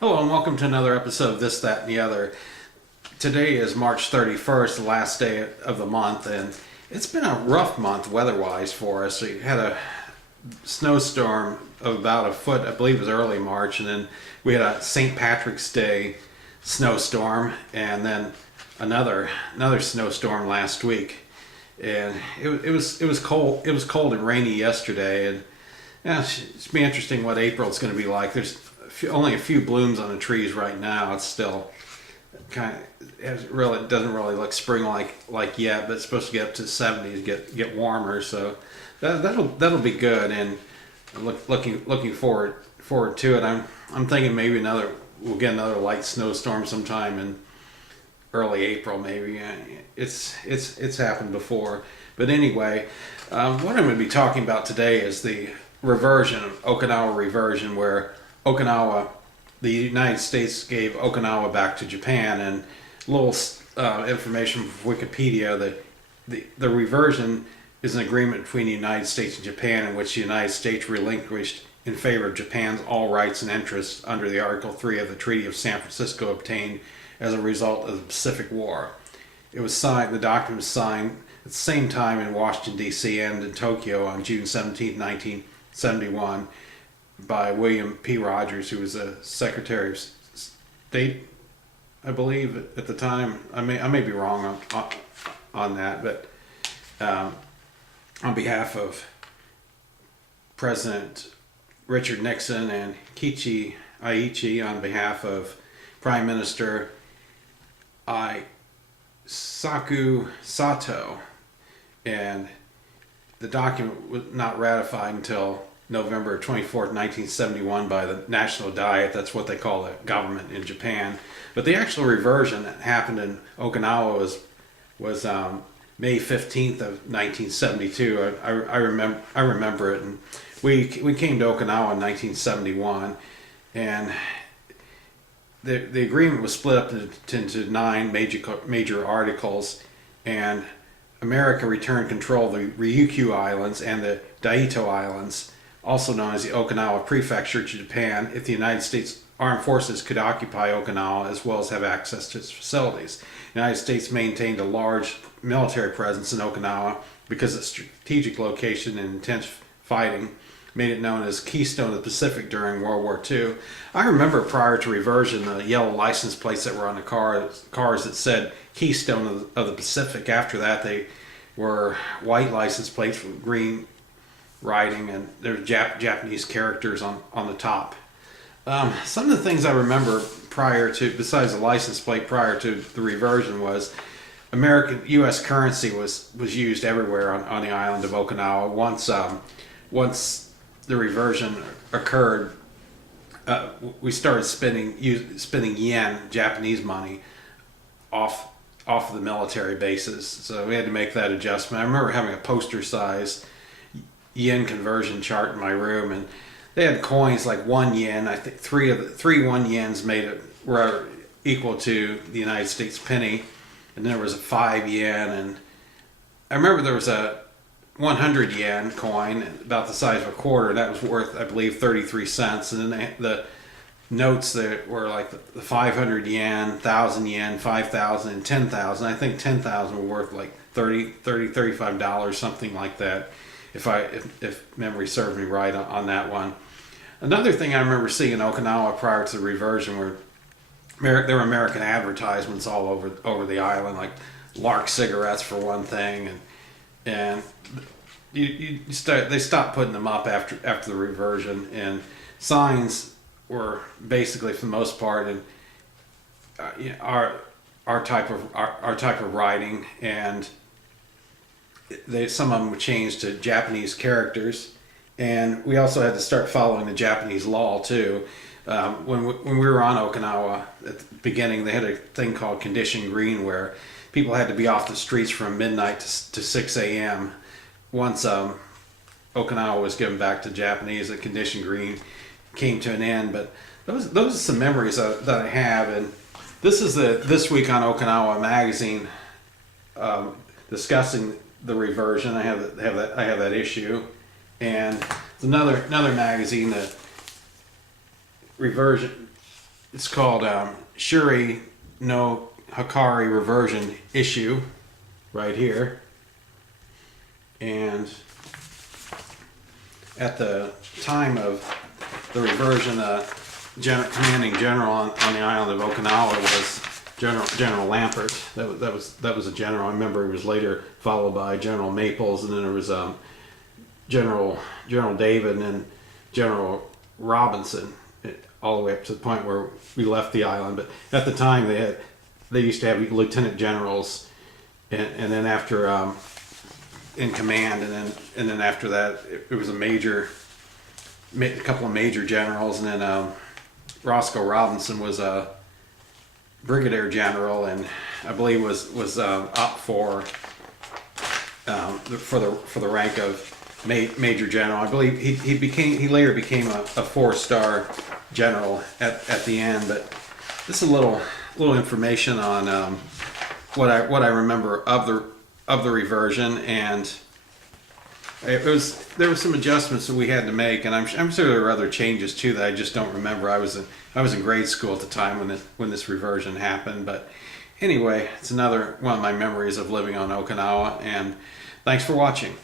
Hello and welcome to another episode of This, That, and the Other. Today is March 31st, the last day of the month, and it's been a rough month weather-wise for us. We had a snowstorm of about a foot, I believe it was early March, and then we had a St. Patrick's Day snowstorm, and then another snowstorm last week. And it was cold. It was cold and rainy yesterday, and yeah, it's be interesting what April's going to be like. There's only a few blooms on the trees right now. It's still it doesn't really look spring like yet, but it's supposed to get up to 70s, get warmer. So that'll be good, and looking forward to it. I'm thinking maybe we'll get another light snowstorm sometime in early April maybe. It's happened before, but anyway, what I'm going to be talking about today is the Okinawa reversion, where the United States gave Okinawa back to Japan. And a little information from Wikipedia: the reversion is an agreement between the United States and Japan in which the United States relinquished in favor of Japan's all rights and interests under the Article 3 of the Treaty of San Francisco obtained as a result of the Pacific War. The document was signed at the same time in Washington, D.C. and in Tokyo on June 17, 1971 by William P. Rogers, who was a Secretary of State, I believe, at the time. I may be wrong on that, but on behalf of President Richard Nixon and Kiichi Aichi, on behalf of Prime Minister Isaku Sato, and the document was not ratified until November 24th, 1971 by the National Diet. That's what they call the government in Japan. But the actual reversion that happened in Okinawa was May 15th of 1972. I remember it, and we came to Okinawa in 1971, and the agreement was split up into 9 major articles, and America returned control of the Ryukyu Islands and the Daito Islands, also known as the Okinawa Prefecture, to Japan if the United States Armed Forces could occupy Okinawa as well as have access to its facilities. The United States maintained a large military presence in Okinawa because its strategic location and intense fighting made it known as Keystone of the Pacific during World War II. I remember prior to reversion, the yellow license plates that were on the cars that said Keystone of the Pacific. After that, they were white license plates with green writing, and there's Japanese characters on the top. Some of the things I remember besides the license plate prior to the reversion, was U.S. currency was used everywhere on the island of Okinawa. Once the reversion occurred, we started spending yen, Japanese money, off of the military bases. So we had to make that adjustment. I remember having a poster size yen conversion chart in my room, and they had coins like 1 yen. I think three 1 yens were equal to the United States penny, and then there was a 5 yen, and I remember there was a 100 yen coin about the size of a quarter that was worth, I believe, 33 cents, and then the notes that were like the 500 yen, 1,000 yen, 5,000, and 10,000. I think 10,000 were worth like $35, something like that, if memory serves me right on that one. Another thing I remember seeing in Okinawa prior to the reversion were there were American advertisements all over the island, like Lark cigarettes for one thing, and they stopped putting them up after the reversion, and signs were basically, for the most part, and our type of writing, and some of them were changed to Japanese characters, and we also had to start following the Japanese law too. When we were on Okinawa at the beginning, they had a thing called Condition Green, where people had to be off the streets from midnight to 6 a.m. Once Okinawa was given back to Japanese, the Condition Green came to an end. But those are some memories that I have. And this is the This Week on Okinawa magazine, discussing the reversion. I have that issue, and it's another magazine that reversion It's called Shuri no Hikari Reversion issue, right here. And at the time of the reversion, commanding general on the island of Okinawa was General Lampert. That was a general. I remember he was later followed by General Maples, and then there was General David, and then General Robinson, all the way up to the point where we left the island. But at the time, they used to have lieutenant generals, and then after in command, and then after that, it was a couple of major generals, and then Roscoe Robinson was a brigadier general, and I believe was up for the rank of major general. I believe he later became a 4-star general at the end. But this is a little information on what I remember of the reversion, and there were some adjustments that we had to make, and I'm sure there were other changes too that I just don't remember. I was in grade school at the time when this reversion happened. But anyway, it's another one of my memories of living on Okinawa, and thanks for watching.